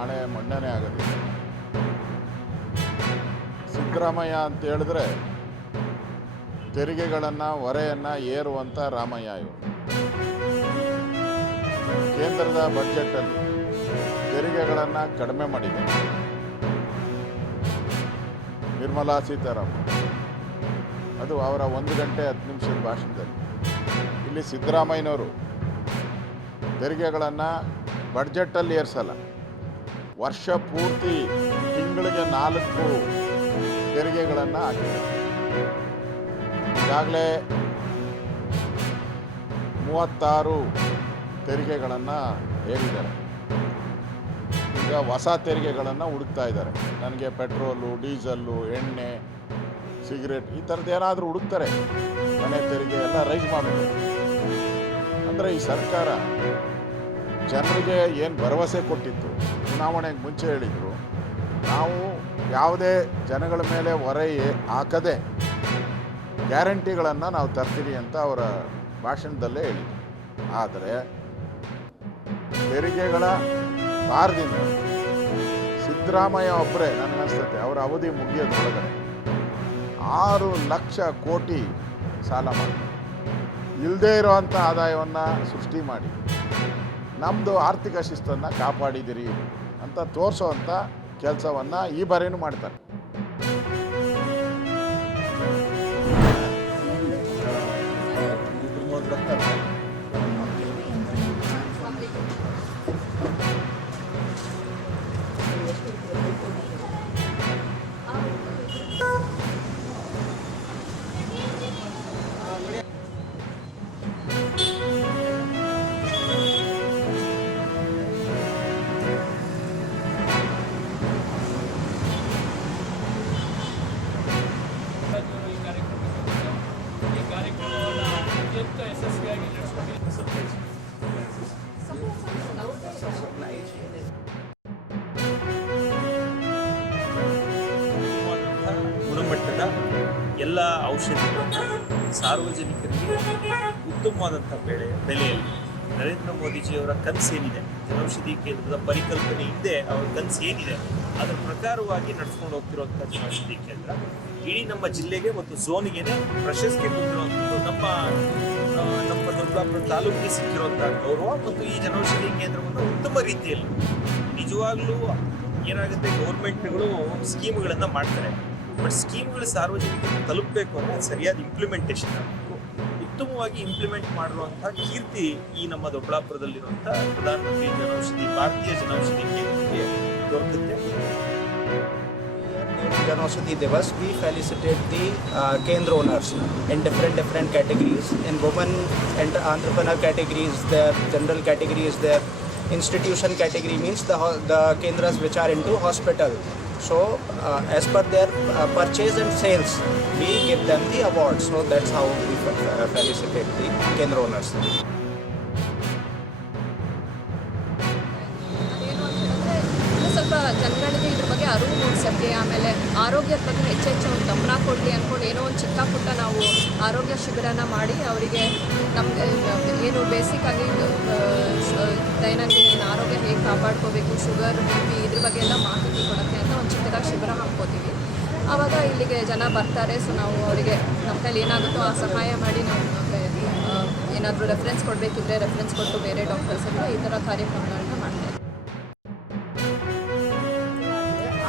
ನಾಳೆ ಮಂಡನೆ ಆಗೋದಿಲ್ಲ. ಸಿದ್ದರಾಮಯ್ಯ ಅಂತ ಹೇಳಿದ್ರೆ ತೆರಿಗೆಗಳನ್ನು ಹೊರೆಯನ್ನು ಏರುವಂಥ ರಾಮಯ್ಯ ಇವರು. ಕೇಂದ್ರದ ಬಜೆಟಲ್ಲಿ ತೆರಿಗೆಗಳನ್ನು ಕಡಿಮೆ ಮಾಡಿದ್ದಾರೆ ನಿರ್ಮಲಾ ಸೀತಾರಾಮನ್. ಅದು ಅವರ 1 ಗಂಟೆ 10 ನಿಮಿಷದ ಭಾಷಣದಲ್ಲಿ. ಇಲ್ಲಿ ಸಿದ್ದರಾಮಯ್ಯನವರು ತೆರಿಗೆಗಳನ್ನು ಬಡ್ಜೆಟಲ್ಲಿ ಏರಿಸಲ್ಲ, ವರ್ಷ ಪೂರ್ತಿ ತಿಂಗಳಿಗೆ 4 ತೆರಿಗೆಗಳನ್ನು ಹಾಕಿದ್ದಾರೆ. ಈಗಾಗಲೇ 36 ತೆರಿಗೆಗಳನ್ನು ಏರಿದ್ದಾರೆ. ಈಗ ಹೊಸ ತೆರಿಗೆಗಳನ್ನು ಹುಡುಕ್ತಾ ಇದ್ದಾರೆ. ನನಗೆ ಪೆಟ್ರೋಲು, ಡೀಸಲ್ಲು, ಎಣ್ಣೆ, ಸಿಗರೇಟ್ ಈ ಥರದ್ದು ಏನಾದರೂ ಹುಡುಕ್ತಾರೆ. ಮನೆ ತೆರಿಗೆ ಎಲ್ಲ ರೈಸ್ ಮಾಡಬೇಕು. ಅಂದರೆ ಈ ಸರ್ಕಾರ ಜನರಿಗೆ ಏನು ಭರವಸೆ ಕೊಟ್ಟಿತ್ತು, ಚುನಾವಣೆಗೆ ಮುಂಚೆ ಹೇಳಿದರು, ನಾವು ಯಾವುದೇ ಜನಗಳ ಮೇಲೆ ಹೊರೆ ಹಾಕದೆ ಗ್ಯಾರಂಟಿಗಳನ್ನು ನಾವು ತರ್ತೀವಿ ಅಂತ ಅವರ ಭಾಷಣದಲ್ಲೇ ಹೇಳಿದರು. ಆದರೆ ತೆರಿಗೆಗಳ ಭಾರದಿಂದ ಸಿದ್ದರಾಮಯ್ಯ ಒಬ್ಬರೇ ನನಗನ್ಸುತ್ತೆ ಅವರ ಅವಧಿ ಮುಗಿಯೋದ್ರೊಳಗಡೆ 6 ಲಕ್ಷ ಕೋಟಿ ಸಾಲ ಮಾಡ್ತಾರೆ. ಇಲ್ಲದೇ ಇರೋವಂಥ ಆದಾಯವನ್ನು ಸೃಷ್ಟಿ ಮಾಡಿ ನಮ್ಮದು ಆರ್ಥಿಕ ಶಿಸ್ತನ್ನು ಕಾಪಾಡಿದಿರಿ ಅಂತ ತೋರಿಸೋವಂಥ ಕೆಲಸವನ್ನು ಈ ಬಾರಿನೂ ಮಾಡ್ತಾರೆ. ಯಶಸ್ವಿಯಾಗಿ ಗುಣಮಟ್ಟದ ಎಲ್ಲ ಔಷಧಿಗಳನ್ನು ಸಾರ್ವಜನಿಕರಿಗೆ ಉತ್ತಮವಾದಂಥ ಬೆಲೆಯಲ್ಲಿ ನರೇಂದ್ರ ಮೋದಿಜಿಯವರ ಕನಸೇನಿದೆ, ಜನೌಷಧಿ ಕೇಂದ್ರದ ಪರಿಕಲ್ಪನೆ ಹಿಂದೆ ಅವರ ಕನಸು ಏನಿದೆ ಅದರ ಪ್ರಕಾರವಾಗಿ ನಡ್ಸ್ಕೊಂಡು ಹೋಗ್ತಿರುವಂಥ ಜನೌಷಧಿ ಕೇಂದ್ರ ಇಡೀ ನಮ್ಮ ಜಿಲ್ಲೆಗೆ ಮತ್ತು ಝೋನಿಗೆ ಪ್ರಶಸ್ತಿ ಬಂದಿರುವಂಥದ್ದು ನಮ್ಮ ದೊಡ್ಡಬಳ್ಳಾಪುರ ತಾಲೂಕಿಗೆ ಸಿಕ್ಕಿರುವಂಥ ಗೌರವ. ಮತ್ತು ಈ ಜನೌಷಧಿ ಕೇಂದ್ರವನ್ನು ಉತ್ತಮ ರೀತಿಯಲ್ಲಿ ನಿಜವಾಗ್ಲೂ ಏನಾಗುತ್ತೆ, ಗೌರ್ಮೆಂಟ್ಗಳು ಸ್ಕೀಮ್ಗಳನ್ನು ಮಾಡ್ತಾರೆ, ಬಟ್ ಸ್ಕೀಮ್ಗಳು ಸಾರ್ವಜನಿಕರಿಗೆ ತಲುಪಬೇಕು ಅಂದರೆ ಸರಿಯಾದ ಇಂಪ್ಲಿಮೆಂಟೇಷನ್ ಆಗಬೇಕು. ಉತ್ತಮವಾಗಿ ಇಂಪ್ಲಿಮೆಂಟ್ ಮಾಡಿರುವಂಥ ಕೀರ್ತಿ ಈ ನಮ್ಮ ದೊಡ್ಡಬಳ್ಳಾಪುರದಲ್ಲಿರುವಂಥ ಪ್ರಧಾನಮಂತ್ರಿ ಜನೌಷಧಿ ಭಾರತೀಯ ಜನೌಷಧಿ ಕೇಂದ್ರಕ್ಕೆ ದೊರಕುತ್ತೆ. Janaushadhi Divas, we felicitate the Kendra owners in different categories. In women entrepreneur categories, their general category is their institution category, means the Kendras which are into hospital. So as per their purchase and sales, we give them the awards. So that's how we felicitate the Kendra owners. ಸ್ವಲ್ಪ ಜನಗಳಿಗೆ ಇದ್ರ ಬಗ್ಗೆ ಅರಿವು ಮೂಡಿಸೋಕ್ಕೆ, ಆಮೇಲೆ ಆರೋಗ್ಯದ ಬಗ್ಗೆ ಹೆಚ್ಚೆಚ್ಚು ಒಂದು ಗಮನ ಕೊಡಲಿ ಅಂದ್ಕೊಂಡು ಏನೋ ಒಂದು ಚಿಕ್ಕ ಪುಟ್ಟ ನಾವು ಆರೋಗ್ಯ ಶಿಬಿರನ ಮಾಡಿ ಅವರಿಗೆ ನಮಗೆ ಏನು ಬೇಸಿಕ್ಕಾಗಿ ದೈನಂದಿನ ಆರೋಗ್ಯ ಹೇಗೆ ಕಾಪಾಡ್ಕೋಬೇಕು, ಶುಗರ್, BP ಇದ್ರ ಬಗ್ಗೆ ಎಲ್ಲ ಮಾಹಿತಿ ಕೊಡೋಕ್ಕೆ ಅಂತ ಒಂದು ಚಿಕ್ಕದಾಗಿ ಶಿಬಿರ ಹಾಕ್ಕೋತೀವಿ. ಆವಾಗ ಇಲ್ಲಿಗೆ ಜನ ಬರ್ತಾರೆ. ಸೊ ನಾವು ಅವರಿಗೆ ನಮ್ಮ ಕೈಲಿ ಏನಾಗುತ್ತೋ ಆ ಸಹಾಯ ಮಾಡಿ ನಾವು ಏನಾದರೂ ರೆಫರೆನ್ಸ್ ಕೊಡಬೇಕಿದ್ರೆ ರೆಫರೆನ್ಸ್ ಕೊಟ್ಟು ಬೇರೆ ಡಾಕ್ಟರ್ಸೆಲ್ಲ ಈ ಥರ ಕಾರ್ಯಕ್ರಮಗಳನ್ನ ಮಾಡ್ತಾರೆ.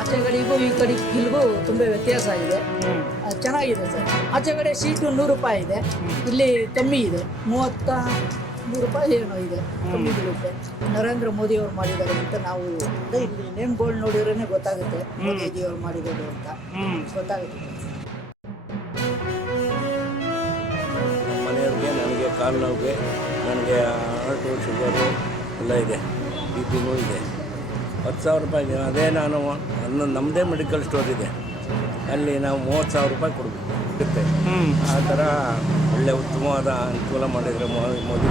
ಆಚೆ ಕಡೆಗೂ ಈ ಕಡೆ ಇಲ್ಲಿಗೂ ತುಂಬ ವ್ಯತ್ಯಾಸ ಇದೆ. ಚೆನ್ನಾಗಿದೆ ಸರ್. ಆಚೆ ಕಡೆ ಸೀಟು 100 ರೂಪಾಯಿ ಇದೆ, ಇಲ್ಲಿ ಕಮ್ಮಿ ಇದೆ, 33 ರೂಪಾಯಿ ಏನೋ ಇದೆ, ಕಮ್ಮಿ ಬೀಳುತ್ತೆ. ನರೇಂದ್ರ ಮೋದಿ ಅವರು ಮಾಡಿದ್ದಾರೆ ಅಂತ ನಾವು ಇಲ್ಲಿ ನೇಮ್ ಬೋರ್ಡ್ ನೋಡಿದ್ರೇ ಗೊತ್ತಾಗುತ್ತೆ ಮೋದಿಜಿ ಅವ್ರು ಮಾಡಿರೋದು ಅಂತ ಗೊತ್ತಾಗುತ್ತೆ. ಮನೆಯವ್ರಿಗೆ, ನನಗೆ ಕಾಲು ನೋವಿಗೆ, ನನಗೆ ಹಾರ್ಟು, ಶುಗರು ಎಲ್ಲ ಇದೆ, BP ಇದೆ. 10,000 ರೂಪಾಯಿಗೆ ಅದೇ ನಾನು ನಮ್ಮದೇ ಮೆಡಿಕಲ್ ಸ್ಟೋರ್ ಇದೆ, ಅಲ್ಲಿ ನಾವು 30,000 ರೂಪಾಯಿ ಕೊಡಬೇಕು. ಆ ಥರ ಒಳ್ಳೆ ಉತ್ತಮವಾದ ಅನುಕೂಲ ಮಾಡಿದರೆ ಮೋದಿ